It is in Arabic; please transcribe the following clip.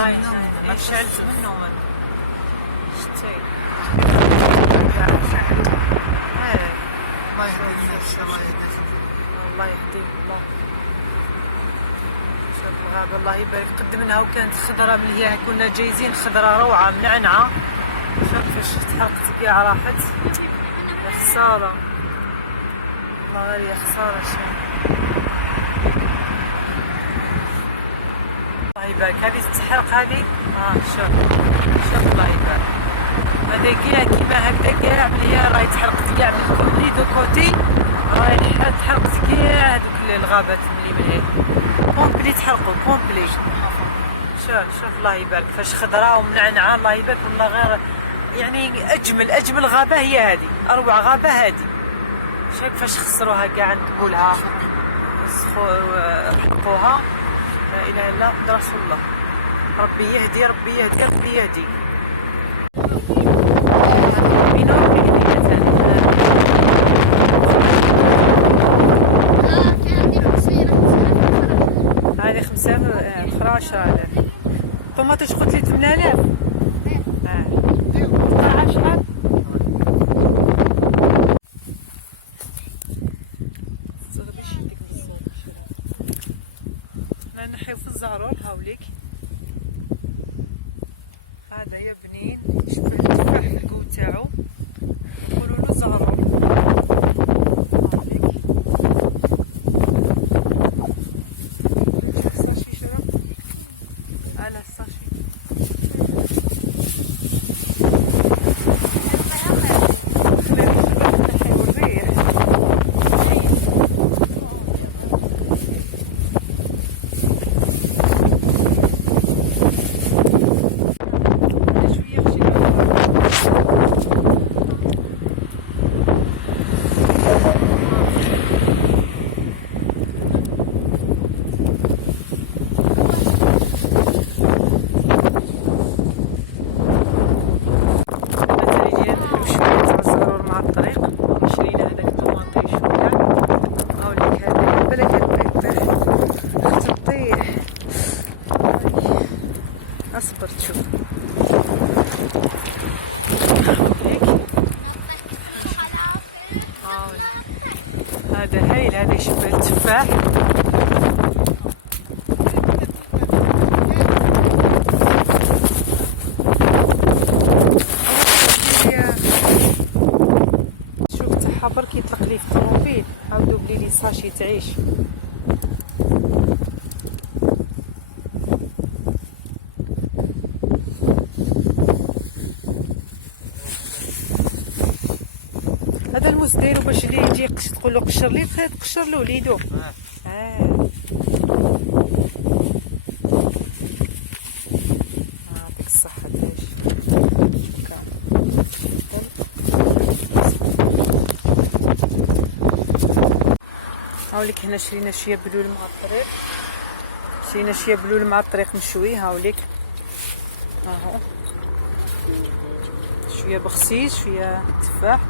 ما شعلت منه شتي الله يهديه الله. شوف الغابة الله يبارك قد منها وكانت خضرة من هي كنا جايزين خضرة روعة منعنعة. شوف فاش تحرقت كاع راحت يا خسارة والله غير يا خسارة شي. الله يبارك هذه تحرق هذه شوف الله يبارك هذا كاع كيما هكذا كاع من هي راهي تحرقت كاع من كل دو كوتي راهي تحرقت كاع هذوك الغابات اللي من هيك كومبلي تحرقوا كومبلي. شوف الله يبارك فاش خضراء ومنعنعة الله يبارك والله غير يعني اجمل غابة هي هذه اروع غابة هذه. شايف فاش خسروها كاع نقولها حرقوها. لا اله الا محمد رسول الله. ربي يهدي ربي يهدي ربي يهدي. هذه 5 خراشة. هذا طوماطيش قلت لي 8000. نحيو في الزهرور هاوليك هذا يا بنين شوف التفاح الكو تاعو نقولوا له زهرور هاوليك. الساشي شرا على الساشي نحيو الريح. اصبر تشوف هذا هايل هذا يشبه التفاح. شوف تاعها برك يطلق لي في الطوموبيل عاودوا بلي ساشي تعيش. هذا الموس دايرو باش اللي يجي تقول له قشر لي تقشر له وليدو. يعطيك الصحة تعيش. هاوليك هنا شرينا شوية بلول مع الطريق مشوي. هاوليك اهو شوية بخسيس شوية تفاح.